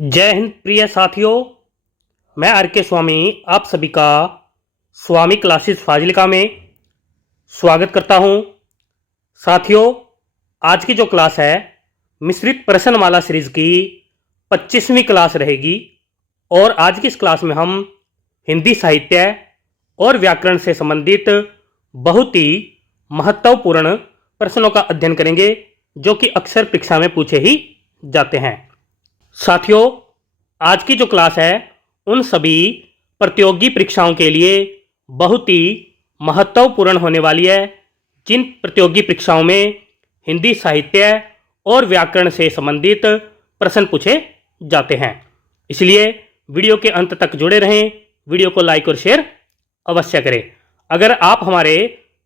जय हिंद प्रिय साथियों। मैं आर के स्वामी आप सभी का स्वामी क्लासेस फाजिलिका में स्वागत करता हूं। साथियों, आज की जो क्लास है मिश्रित प्रश्नमाला सीरीज की 25वीं क्लास रहेगी और आज की इस क्लास में हम हिंदी साहित्य और व्याकरण से संबंधित बहुत ही महत्वपूर्ण प्रश्नों का अध्ययन करेंगे जो कि अक्सर परीक्षा में पूछे ही जाते हैं। साथियों, आज की जो क्लास है उन सभी प्रतियोगी परीक्षाओं के लिए बहुत ही महत्वपूर्ण होने वाली है जिन प्रतियोगी परीक्षाओं में हिंदी साहित्य और व्याकरण से संबंधित प्रश्न पूछे जाते हैं। इसलिए वीडियो के अंत तक जुड़े रहें, वीडियो को लाइक और शेयर अवश्य करें। अगर आप हमारे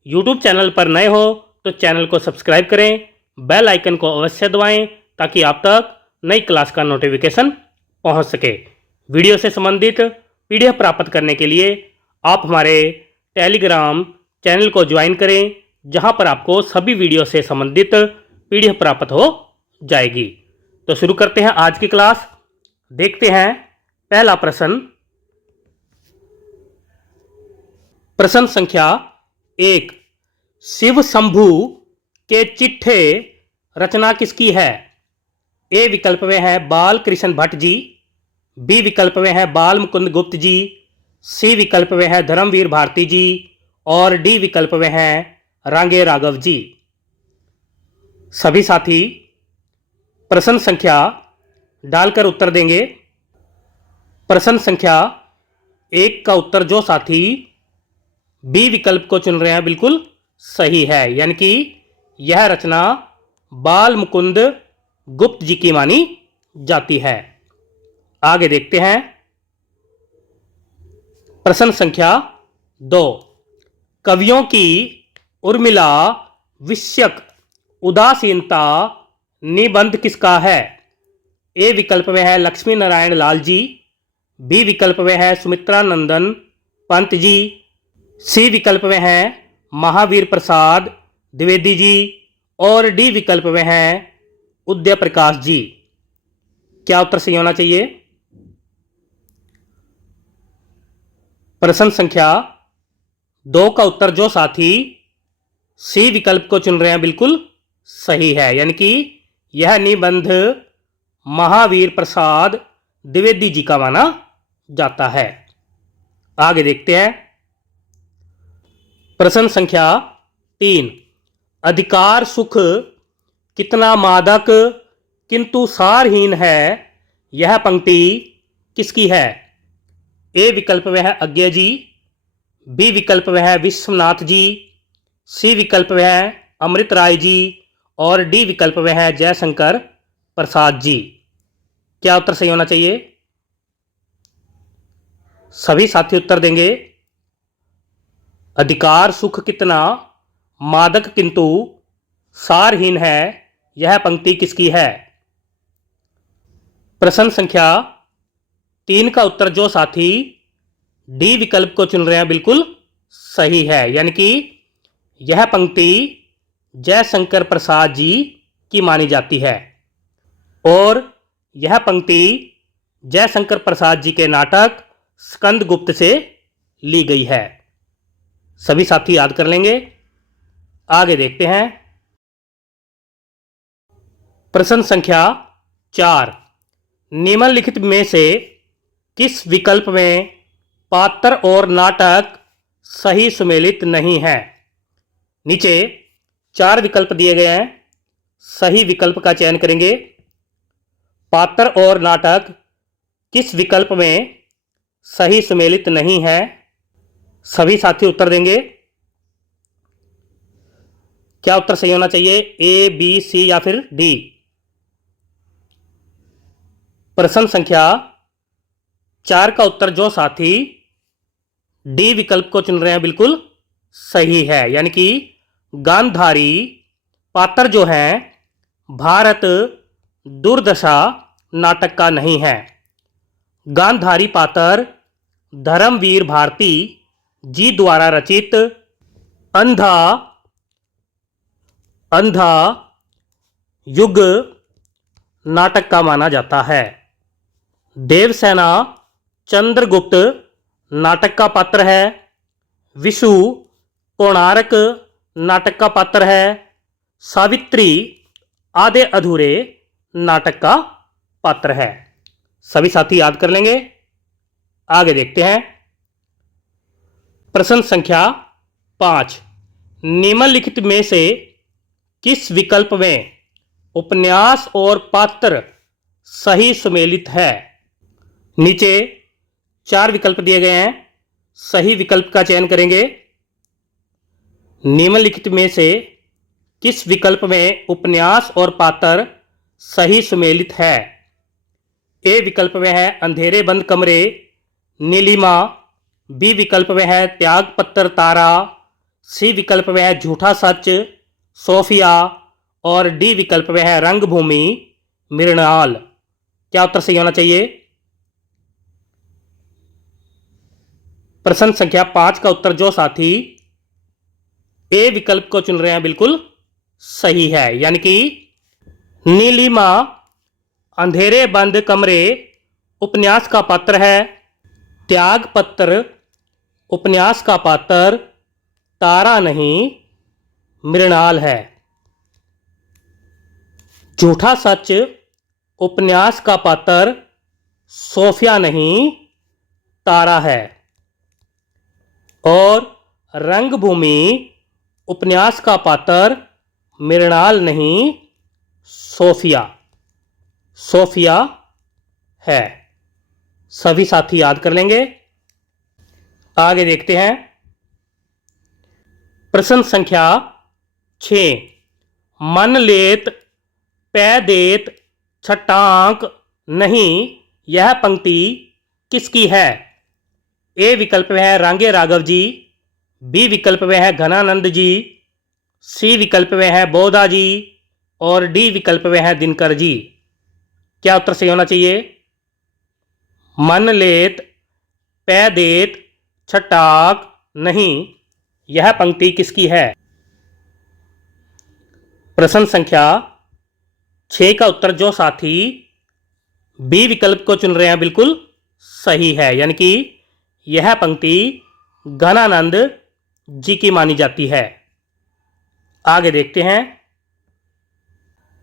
YouTube चैनल पर नए हो तो चैनल को सब्सक्राइब करें, बेल आइकन को अवश्य दबाएं ताकि आप तक नई क्लास का नोटिफिकेशन पहुंच सके। वीडियो से संबंधित PDF प्राप्त करने के लिए आप हमारे टेलीग्राम चैनल को ज्वाइन करें, जहां पर आपको सभी वीडियो से संबंधित PDF प्राप्त हो जाएगी। तो शुरू करते हैं आज की क्लास। देखते हैं पहला प्रश्न। प्रश्न संख्या 1। शिव शंभु के चिट्ठे रचना किसकी है? ए विकल्प में है बाल कृष्ण भट्ट जी, बी विकल्प में है बाल मुकुंद गुप्त जी, सी विकल्प में है धर्मवीर भारती जी और डी विकल्प में है रांगे राघव जी। सभी साथी प्रश्न संख्या डालकर उत्तर देंगे। प्रश्न संख्या 1 का उत्तर जो साथी बी विकल्प को चुन रहे हैं बिल्कुल सही है, यानी कि यह रचना बाल मुकुंद गुप्त जी की मानी जाती है। आगे देखते हैं प्रश्न संख्या 2। कवियों की उर्मिला विषयक उदासीनता निबंध किसका है? ए विकल्प में है लक्ष्मी नारायण लाल जी, बी विकल्प में है सुमित्रा नंदन पंत जी, सी विकल्प में है महावीर प्रसाद द्विवेदी जी और डी विकल्प में है उदय प्रकाश जी। क्या उत्तर सही होना चाहिए? प्रश्न संख्या 2 का उत्तर जो साथी सी विकल्प को चुन रहे हैं बिल्कुल सही है, यानी कि यह निबंध महावीर प्रसाद द्विवेदी जी का माना जाता है। आगे देखते हैं प्रश्न संख्या 3। अधिकार सुख कितना मादक किंतु सारहीन है, यह पंक्ति किसकी है? ए विकल्प में है अज्ञे जी, बी विकल्प में है विश्वनाथ जी, सी विकल्प में है अमृत राय जी और डी विकल्प में है जयशंकर प्रसाद जी। क्या उत्तर सही होना चाहिए? सभी साथी उत्तर देंगे। अधिकार सुख कितना मादक किंतु सारहीन है, यह पंक्ति किसकी है? प्रश्न संख्या 3 का उत्तर जो साथी डी विकल्प को चुन रहे हैं बिल्कुल सही है, यानी कि यह पंक्ति जयशंकर प्रसाद जी की मानी जाती है और यह पंक्ति जयशंकर प्रसाद जी के नाटक स्कंदगुप्त से ली गई है। सभी साथी याद कर लेंगे। आगे देखते हैं प्रश्न संख्या 4। निम्नलिखित में से किस विकल्प में पात्र और नाटक सही सुमेलित नहीं है? नीचे 4 विकल्प दिए गए हैं, सही विकल्प का चयन करेंगे। पात्र और नाटक किस विकल्प में सही सुमेलित नहीं है? सभी साथी उत्तर देंगे। क्या उत्तर सही होना चाहिए? ए, बी, सी या फिर डी? प्रश्न संख्या 4 का उत्तर जो साथी डी विकल्प को चुन रहे हैं बिल्कुल सही है, यानी कि गांधारी पात्र जो है भारत दुर्दशा नाटक का नहीं है। गांधारी पात्र धर्मवीर भारती जी द्वारा रचित अंधा युग नाटक का माना जाता है। देवसेना चंद्रगुप्त नाटक का पात्र है। विशु कोणार्क नाटक का पात्र है। सावित्री आधे अधूरे नाटक का पात्र है। सभी साथी याद कर लेंगे। आगे देखते हैं। प्रश्न संख्या 5, निम्नलिखित में से किस विकल्प में उपन्यास और पात्र सही सुमेलित है? नीचे 4 विकल्प दिए गए हैं, सही विकल्प का चयन करेंगे। निम्नलिखित में से किस विकल्प में उपन्यास और पात्र सही सुमेलित है? ए विकल्प में है अंधेरे बंद कमरे नीलिमा, बी विकल्प में है त्याग पत्र तारा, सी विकल्प में है झूठा सच सोफिया और डी विकल्प में है रंगभूमि मृणाल। क्या उत्तर सही होना चाहिए? प्रश्न संख्या 5 का उत्तर जो साथी ए विकल्प को चुन रहे हैं बिल्कुल सही है, यानी कि नीलिमा अंधेरे बंद कमरे उपन्यास का पात्र है। त्याग पत्र उपन्यास का पात्र तारा नहीं मृणाल है। झूठा सच उपन्यास का पात्र सोफिया नहीं तारा है। और रंगभूमि उपन्यास का पात्र मृणाल नहीं सोफिया है। सभी साथी याद कर लेंगे। आगे देखते हैं। प्रश्न संख्या 6, मन लेत पै देत छटांक नहीं यह पंक्ति किसकी है? ए विकल्प में है रांगे राघव जी, बी विकल्प में है घनानंद जी, सी विकल्प में है बोधा जी और डी विकल्प में है दिनकर जी। क्या उत्तर सही होना चाहिए? मन लेत पै देत छटाक नहीं यह पंक्ति किसकी है? प्रश्न संख्या 6 का उत्तर जो साथी बी विकल्प को चुन रहे हैं बिल्कुल सही है, यानी कि यह पंक्ति घनानंद जी की मानी जाती है। आगे देखते हैं।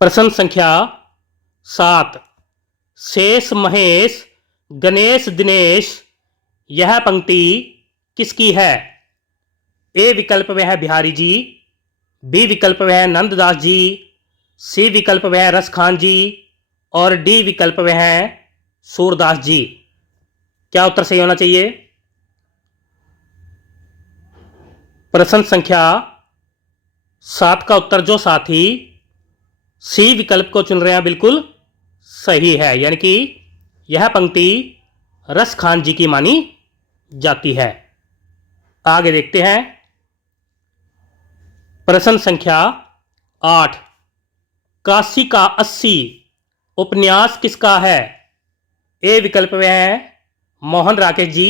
प्रश्न संख्या 7, शेष महेश गणेश दिनेश यह पंक्ति किसकी है? ए विकल्प में है बिहारी जी, बी विकल्प में है नंददास जी, सी विकल्प में है रस खान जी और डी विकल्प में है सूरदास जी। क्या उत्तर सही होना चाहिए? प्रश्न संख्या 7 का उत्तर जो साथी सी विकल्प को चुन रहे हैं बिल्कुल सही है, यानी कि यह पंक्ति रस खान जी की मानी जाती है। आगे देखते हैं। प्रश्न संख्या 8, काशी का 80 उपन्यास किसका है? ए विकल्प में है मोहन राकेश जी,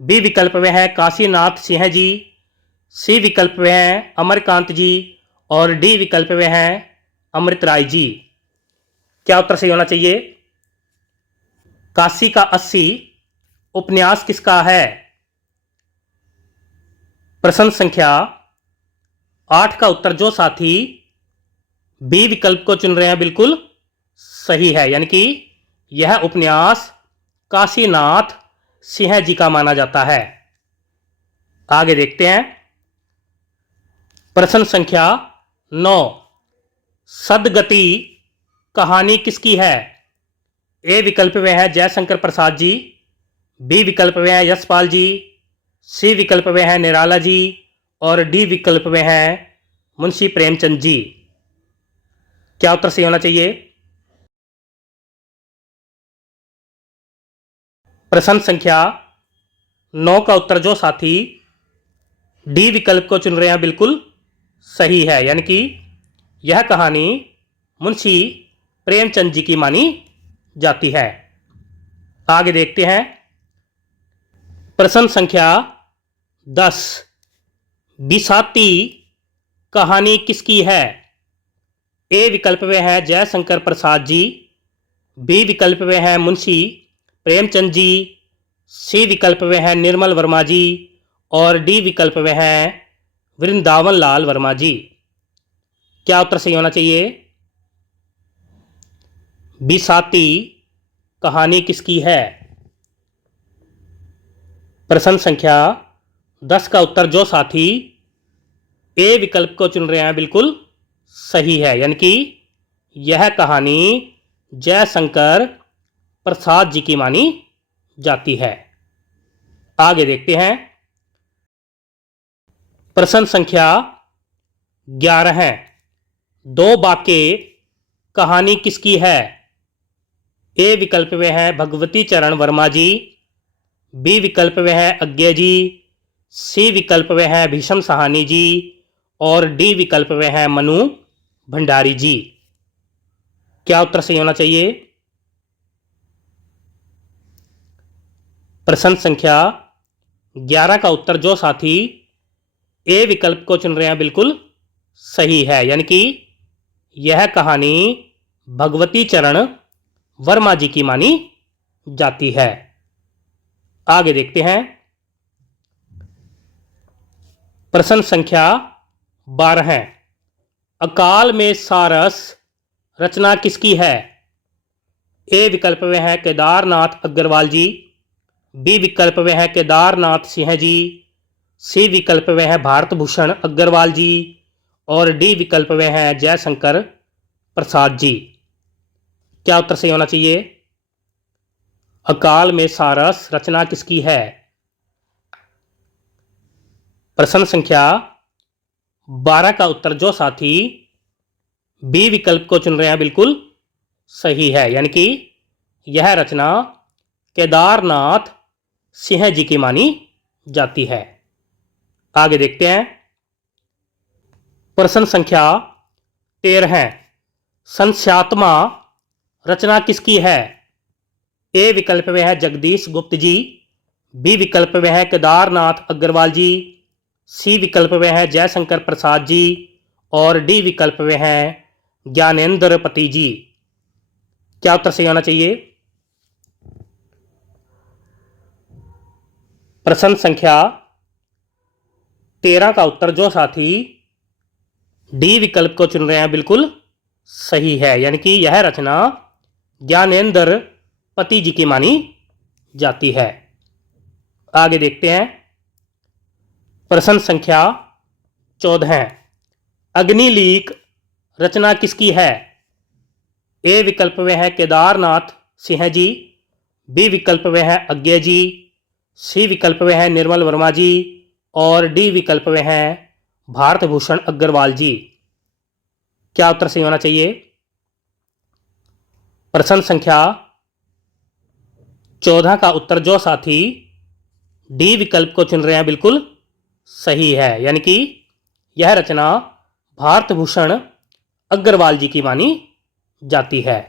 बी विकल्प में है काशीनाथ सिंह जी, सी विकल्प में है अमरकांत जी और डी विकल्प में है अमृत राय जी। क्या उत्तर सही होना चाहिए? काशी का 80 उपन्यास किसका है? प्रश्न संख्या 8 का उत्तर जो साथी बी विकल्प को चुन रहे हैं बिल्कुल सही है, यानी कि यह उपन्यास काशीनाथ सिंह जी का माना जाता है। आगे देखते हैं। प्रश्न संख्या 9, सदगति कहानी किसकी है? ए विकल्प में है जयशंकर प्रसाद जी, बी विकल्प में है यशपाल जी, सी विकल्प में है निराला जी और डी विकल्प में है मुंशी प्रेमचंद जी। क्या उत्तर सही होना चाहिए? प्रश्न संख्या 9 का उत्तर जो साथी डी विकल्प को चुन रहे हैं बिल्कुल सही है, यानी कि यह कहानी मुंशी प्रेमचंद जी की मानी जाती है। आगे देखते हैं। प्रश्न संख्या 10, बिसाती कहानी किसकी है? ए विकल्प में है जयशंकर प्रसाद जी, बी विकल्प में है मुंशी प्रेमचंद जी, सी विकल्प में है निर्मल वर्मा जी और डी विकल्प में है वृंदावन लाल वर्मा जी। क्या उत्तर सही होना चाहिए? बिसाती कहानी किसकी है? प्रश्न संख्या 10 का उत्तर जो साथी ए विकल्प को चुन रहे हैं बिल्कुल सही है, यानी कि यह कहानी जयशंकर प्रसाद जी की मानी जाती है। आगे देखते हैं। प्रश्न संख्या 11 है, दो बाके कहानी किसकी है? ए विकल्प में है भगवती चरण वर्मा जी, बी विकल्प में है अज्ञे जी, सी विकल्प में है भीषम सहानी जी और डी विकल्प में है मनु भंडारी जी। क्या उत्तर सही होना चाहिए? प्रश्न संख्या 11 का उत्तर जो साथी ए विकल्प को चुन रहे हैं बिल्कुल सही है, यानी कि यह कहानी भगवती चरण वर्मा जी की मानी जाती है। आगे देखते हैं। प्रश्न संख्या 12 है, अकाल में सारस रचना किसकी है? ए विकल्प में है केदारनाथ अग्रवाल जी, बी विकल्प में है केदारनाथ सिंह जी, सी विकल्प में है भारत भूषण अग्रवाल जी और डी विकल्प में है जयशंकर प्रसाद जी। क्या उत्तर सही होना चाहिए? अकाल में सारस रचना किसकी है? प्रश्न संख्या 12 का उत्तर जो साथी बी विकल्प को चुन रहे हैं बिल्कुल सही है, यानी कि यह रचना केदारनाथ सिंह जी की मानी जाती है। आगे देखते हैं। प्रश्न संख्या 13 है, संस्यात्मा रचना किसकी है? ए विकल्प में है जगदीश गुप्त जी, बी विकल्प में है केदारनाथ अग्रवाल जी, सी विकल्प में है जयशंकर प्रसाद जी और डी विकल्प में है ज्ञानेंद्र पति जी। क्या उत्तर सही होना चाहिए? प्रश्न संख्या 13 का उत्तर जो साथी डी विकल्प को चुन रहे हैं बिल्कुल सही है, यानी कि यह रचना ज्ञानेंद्र पति जी की मानी जाती है। आगे देखते हैं। प्रश्न संख्या 14 है, अग्निलीक रचना किसकी है? ए विकल्प में है केदारनाथ सिंह जी, बी विकल्प में है अज्ञे जी, सी विकल्प में है निर्मल वर्मा जी और डी विकल्प में है भारत भूषण अग्रवाल जी। क्या उत्तर सही होना चाहिए? प्रश्न संख्या 14 का उत्तर जो साथी डी विकल्प को चुन रहे हैं बिल्कुल सही है, यानी कि यह रचना भारत भूषण अग्रवाल जी की मानी जाती है।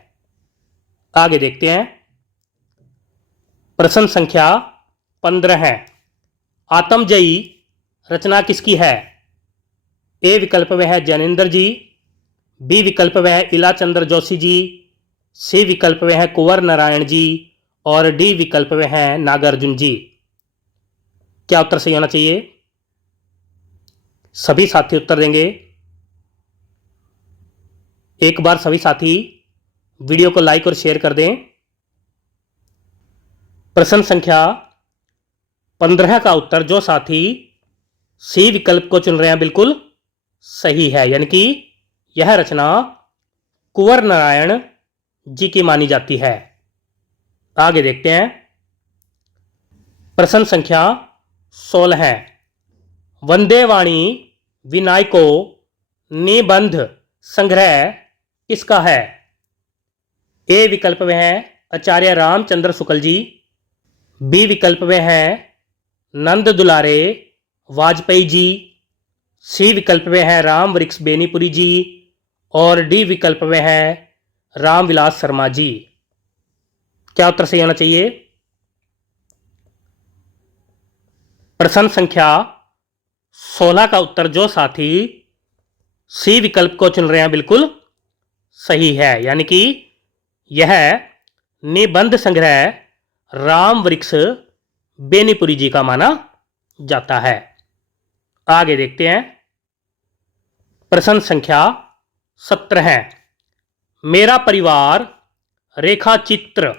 आगे देखते हैं। प्रश्न संख्या 15 है, आत्मजयी रचना किसकी है? ए विकल्प में है ज्ञानेंद्र जी, बी विकल्प में है इलाचंद्र जोशी जी, सी विकल्प में है कुंवर नारायण जी और डी विकल्प में है नागार्जुन जी। क्या उत्तर सही होना चाहिए? सभी साथी उत्तर देंगे। एक बार सभी साथी वीडियो को लाइक और शेयर कर दें। प्रश्न संख्या 15 का उत्तर जो साथी सी विकल्प को चुन रहे हैं बिल्कुल सही है, यानी कि यह रचना कुंवर नारायण जी की मानी जाती है। आगे देखते हैं। प्रश्न संख्या 16 है, वंदे वाणी विनायको निबंध संग्रह किसका है? ए विकल्प में है आचार्य रामचंद्र शुक्ल जी, बी विकल्प में है नंद दुलारे वाजपेयी जी, सी विकल्प में है राम वृक्ष बेनीपुरी जी और डी विकल्प में है रामविलास शर्मा जी। क्या उत्तर सही होना चाहिए? प्रश्न संख्या 16 का उत्तर जो साथी सी विकल्प को चुन रहे हैं बिल्कुल सही है, यानी कि यह निबंध संग्रह राम वृक्ष बेनीपुरी जी का माना जाता है। आगे देखते हैं। प्रश्न संख्या 17 है। मेरा परिवार रेखा चित्र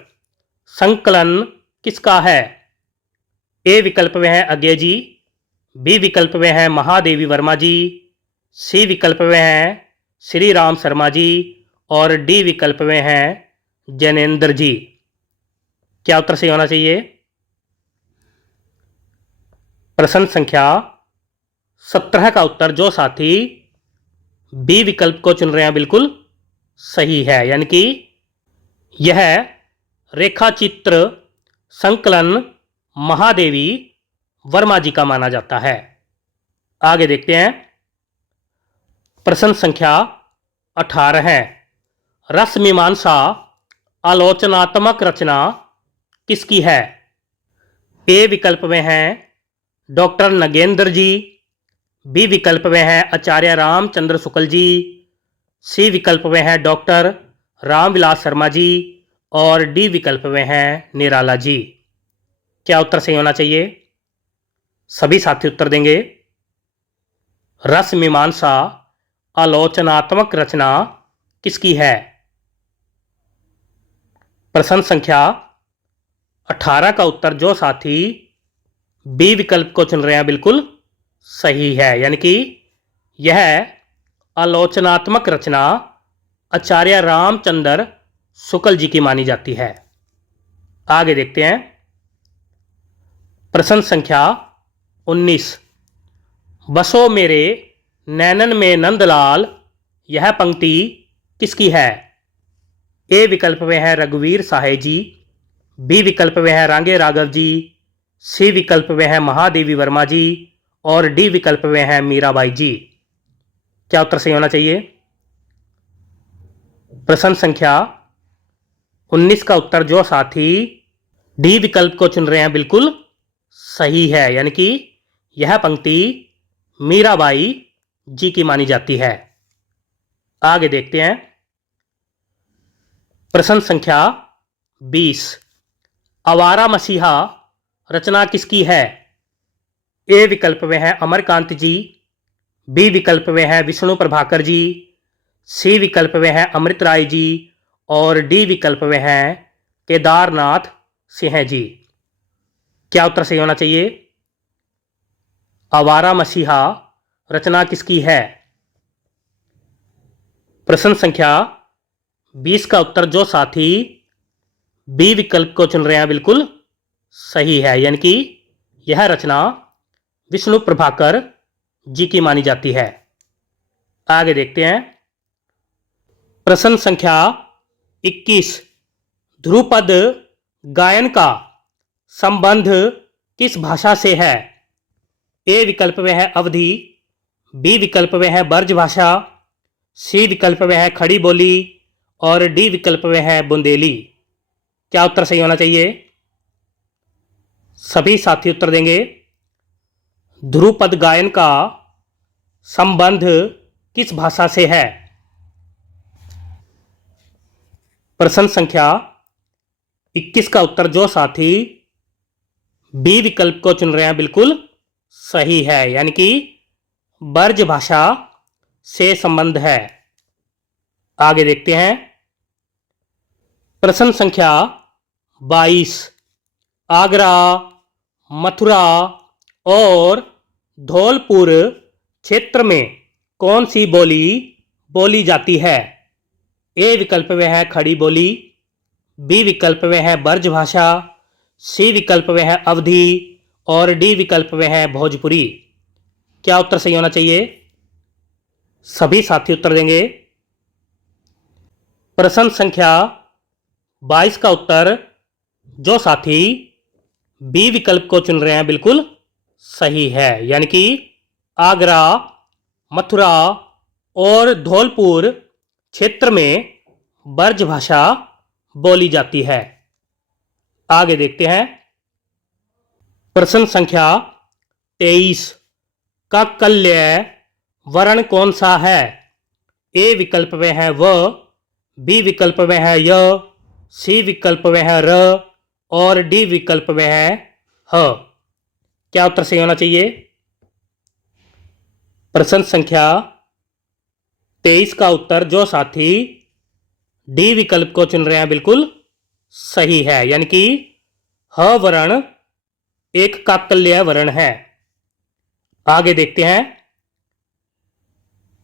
संकलन किसका है? ए विकल्प में है अज्ञे जी, बी विकल्प में है महादेवी वर्मा जी, सी विकल्प में है श्री राम शर्मा जी और डी विकल्प में है जैनेन्द्र जी। क्या उत्तर सही होना चाहिए? प्रश्न संख्या 17 का उत्तर जो साथी बी विकल्प को चुन रहे हैं बिल्कुल सही है, यानी कि यह रेखा चित्र संकलन महादेवी वर्मा जी का माना जाता है। आगे देखते हैं। प्रश्न संख्या 18 है। रस मीमांसा आलोचनात्मक रचना किसकी है? ए विकल्प में है डॉक्टर नगेंद्र जी, बी विकल्प में है आचार्य रामचंद्र शुक्ल जी, सी विकल्प में है डॉक्टर रामविलास शर्मा जी और डी विकल्प में है निराला जी। क्या उत्तर सही होना चाहिए? सभी साथी उत्तर देंगे। रस मीमांसा आलोचनात्मक रचना किसकी है? प्रश्न संख्या 18 का उत्तर जो साथी बी विकल्प को चुन रहे हैं बिल्कुल सही है, यानी कि यह आलोचनात्मक रचना आचार्य रामचंद्र शुक्ल जी की मानी जाती है। आगे देखते हैं। प्रश्न संख्या 19। बसो मेरे नैनन में नंदलाल यह पंक्ति किसकी है? ए विकल्प में है रघुवीर साहे जी, बी विकल्प में है रांगे राघव जी, सी विकल्प में है महादेवी वर्मा जी और डी विकल्प में है मीराबाई जी। क्या उत्तर सही होना चाहिए? प्रश्न संख्या 19 का उत्तर जो साथी डी विकल्प को चुन रहे हैं बिल्कुल सही है, यानी कि यह पंक्ति मीराबाई जी की मानी जाती है। आगे देखते हैं। प्रश्न संख्या 20। आवारा मसीहा रचना किसकी है? ए विकल्प में है अमरकांत जी, बी विकल्प में है विष्णु प्रभाकर जी, सी विकल्प में है अमृत राय जी और डी विकल्प में है केदारनाथ सिंह जी। क्या उत्तर सही होना चाहिए? आवारा मसीहा रचना किसकी है? प्रश्न संख्या 20 का उत्तर जो साथी बी विकल्प को चुन रहे हैं बिल्कुल सही है, यानी कि यह रचना विष्णु प्रभाकर जी की मानी जाती है। आगे देखते हैं। प्रश्न संख्या 21। ध्रुपद गायन का संबंध किस भाषा से है? ए विकल्प में है अवधी, बी विकल्प में है ब्रज भाषा, सी विकल्प में है खड़ी बोली और डी विकल्प में है बुंदेली। क्या उत्तर सही होना चाहिए? सभी साथी उत्तर देंगे। ध्रुपद गायन का संबंध किस भाषा से है? प्रश्न संख्या 21 का उत्तर जो साथी बी विकल्प को चुन रहे हैं बिल्कुल सही है, यानी कि ब्रज भाषा से संबंध है। आगे देखते हैं। प्रश्न संख्या 22। आगरा, मथुरा और धौलपुर क्षेत्र में कौन सी बोली बोली जाती है? ए विकल्प में है खड़ी बोली, बी विकल्प में है ब्रज भाषा, सी विकल्प में है अवधी और डी विकल्प में है भोजपुरी। क्या उत्तर सही होना चाहिए? सभी साथी उत्तर देंगे। प्रश्न संख्या 22 का उत्तर जो साथी बी विकल्प को चुन रहे हैं बिल्कुल सही है, यानी कि आगरा, मथुरा और धौलपुर क्षेत्र में ब्रज भाषा बोली जाती है। आगे देखते हैं। प्रश्न संख्या 23। काकल्य वर्ण कौन सा है? ए विकल्प में है व, बी विकल्प में है य, सी विकल्प में है र और डी विकल्प में है ह। क्या उत्तर सही होना चाहिए? प्रश्न संख्या 23 का उत्तर जो साथी डी विकल्प को चुन रहे हैं बिल्कुल सही है, यानी कि ह वर्ण एक काकल्य वर्ण है। आगे देखते हैं।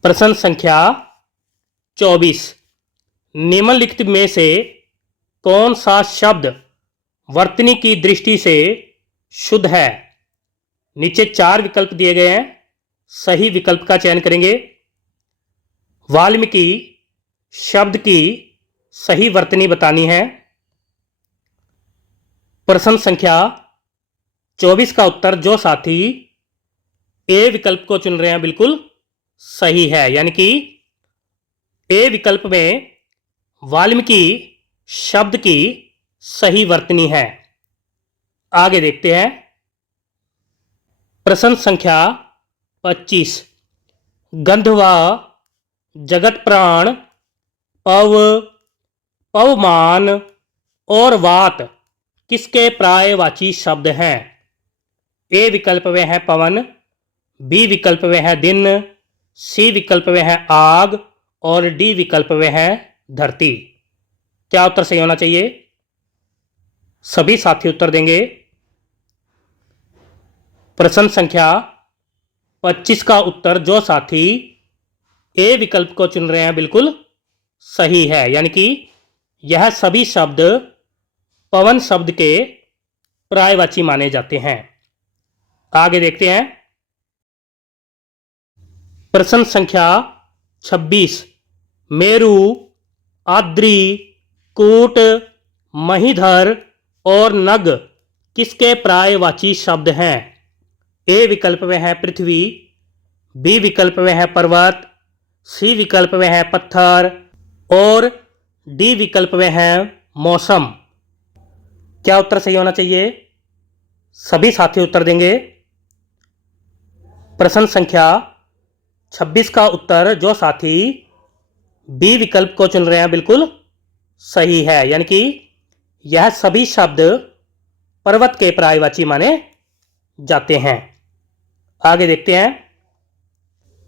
प्रश्न संख्या 24, निम्नलिखित में से कौन सा शब्द वर्तनी की दृष्टि से शुद्ध है? नीचे 4 विकल्प दिए गए हैं, सही विकल्प का चयन करेंगे। वाल्मीकि शब्द की सही वर्तनी बतानी है। प्रश्न संख्या 24 का उत्तर जो साथी ए विकल्प को चुन रहे हैं बिल्कुल सही है, यानी कि ए विकल्प में वाल्मीकि शब्द की सही वर्तनी है। आगे देखते हैं। प्रश्न संख्या 25, गंधर्व, जगत प्राण, पव, पवमान और वात किसके पर्यायवाची शब्द हैं? ए विकल्प में है पवन, बी विकल्प में है दिन, सी विकल्प में है आग और डी विकल्प में है धरती। क्या उत्तर सही होना चाहिए? सभी साथी उत्तर देंगे। प्रश्न संख्या 25 का उत्तर जो साथी ए विकल्प को चुन रहे हैं बिल्कुल सही है, यानी कि यह सभी शब्द पवन शब्द के पर्यायवाची माने जाते हैं। आगे देखते हैं। प्रश्न संख्या 26, मेरु, आद्री, कूट, महीधर और नग किसके पर्यायवाची शब्द हैं? ए विकल्प में है पृथ्वी, बी विकल्प में है पर्वत, सी विकल्प में है पत्थर और डी विकल्प में है मौसम। क्या उत्तर सही होना चाहिए? सभी साथी उत्तर देंगे। प्रश्न संख्या 26 का उत्तर जो साथी बी विकल्प को चुन रहे हैं बिल्कुल सही है, यानी कि यह सभी शब्द पर्वत के पर्यायवाची माने जाते हैं। आगे देखते हैं।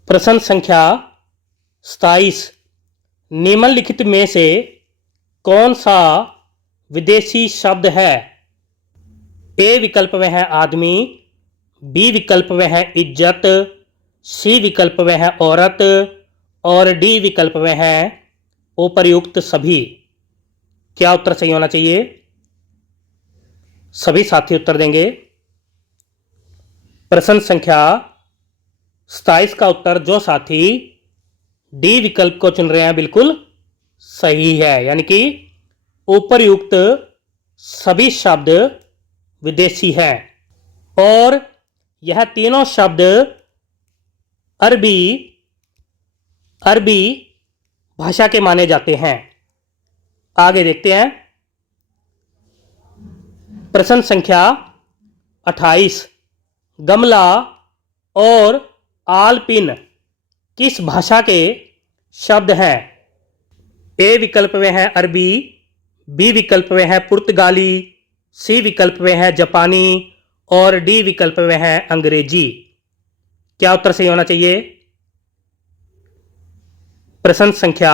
प्रश्न संख्या 27, निम्नलिखित में से कौन सा विदेशी शब्द है? ए विकल्प में है आदमी, बी विकल्प में है इज्जत, सी विकल्प में है औरत और डी विकल्प में है उपर्युक्त सभी। क्या उत्तर सही होना चाहिए? सभी साथी उत्तर देंगे। प्रश्न संख्या 27 का उत्तर जो साथी डी विकल्प को चुन रहे हैं बिल्कुल सही है, यानी कि उपर्युक्त सभी शब्द विदेशी हैं और यह तीनों शब्द अरबी भाषा के माने जाते हैं। आगे देखते हैं। प्रश्न संख्या 28, गमला और आलपिन किस भाषा के शब्द हैं? ए विकल्प में है अरबी, बी विकल्प में है पुर्तगाली, सी विकल्प में है जापानी और डी विकल्प में है अंग्रेजी। क्या उत्तर सही होना चाहिए? प्रश्न संख्या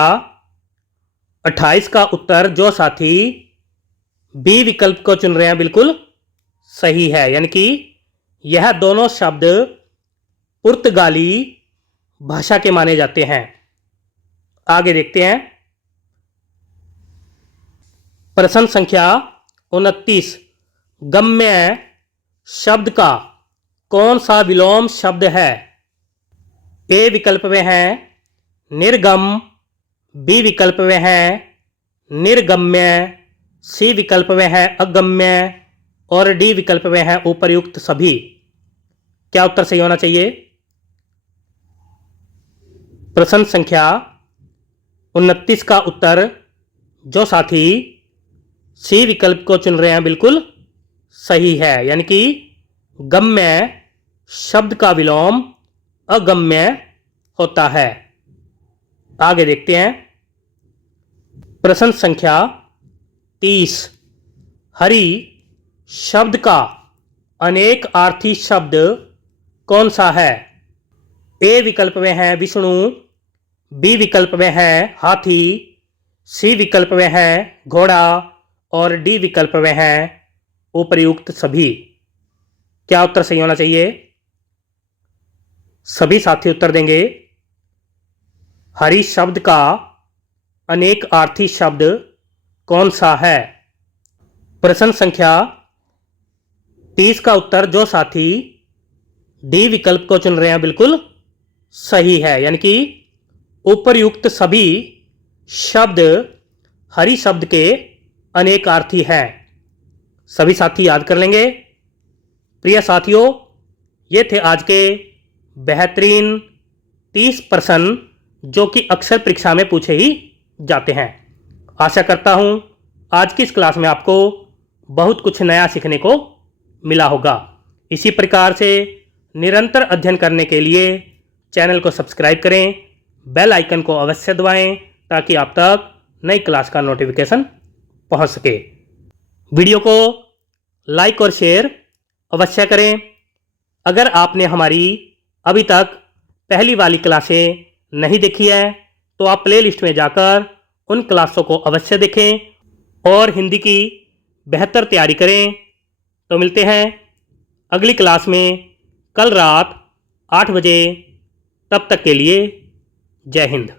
28 का उत्तर जो साथी बी विकल्प को चुन रहे हैं बिल्कुल सही है, यानी कि यह दोनों शब्द पुर्तगाली भाषा के माने जाते हैं। आगे देखते हैं। प्रश्न संख्या 29, गम्य शब्द का कौन सा विलोम शब्द है? ए विकल्प में है निर्गम, बी विकल्प में है निर्गम्य, सी विकल्प में है अगम्य और डी विकल्प में है उपर्युक्त सभी। क्या उत्तर सही होना चाहिए? प्रश्न संख्या 29 का उत्तर जो साथी सी विकल्प को चुन रहे हैं बिल्कुल सही है, यानी कि गम्य शब्द का विलोम अगम्य होता है। आगे देखते हैं। प्रश्न संख्या 30, हरि, शब्द का अनेकार्थी शब्द कौन सा है? ए विकल्प में है विष्णु, बी विकल्प में है हाथी, सी विकल्प में है घोड़ा और डी विकल्प में है उपर्युक्त सभी। क्या उत्तर सही होना चाहिए? सभी साथी उत्तर देंगे। हरि शब्द का अनेकार्थी शब्द कौन सा है? प्रश्न संख्या 30 का उत्तर जो साथी डी विकल्प को चुन रहे हैं बिल्कुल सही है, यानी कि उपर्युक्त सभी शब्द हरि शब्द के अनेकार्थी हैं। सभी साथी याद कर लेंगे। प्रिय साथियों, ये थे आज के बेहतरीन 30 प्रश्न जो कि अक्सर परीक्षा में पूछे ही जाते हैं। आशा करता हूं आज की इस क्लास में आपको बहुत कुछ नया सीखने को मिला होगा। इसी प्रकार से निरंतर अध्ययन करने के लिए चैनल को सब्सक्राइब करें, बेल आइकन को अवश्य दबाएं ताकि आप तक नई क्लास का नोटिफिकेशन पहुंच सके। वीडियो को लाइक और शेयर अवश्य करें। अगर आपने हमारी अभी तक पहली वाली क्लासें नहीं देखी है तो आप प्लेलिस्ट में जाकर उन क्लासों को अवश्य देखें और हिंदी की बेहतर तैयारी करें। तो मिलते हैं अगली क्लास में कल रात 8 बजे। तब तक के लिए जय हिंद।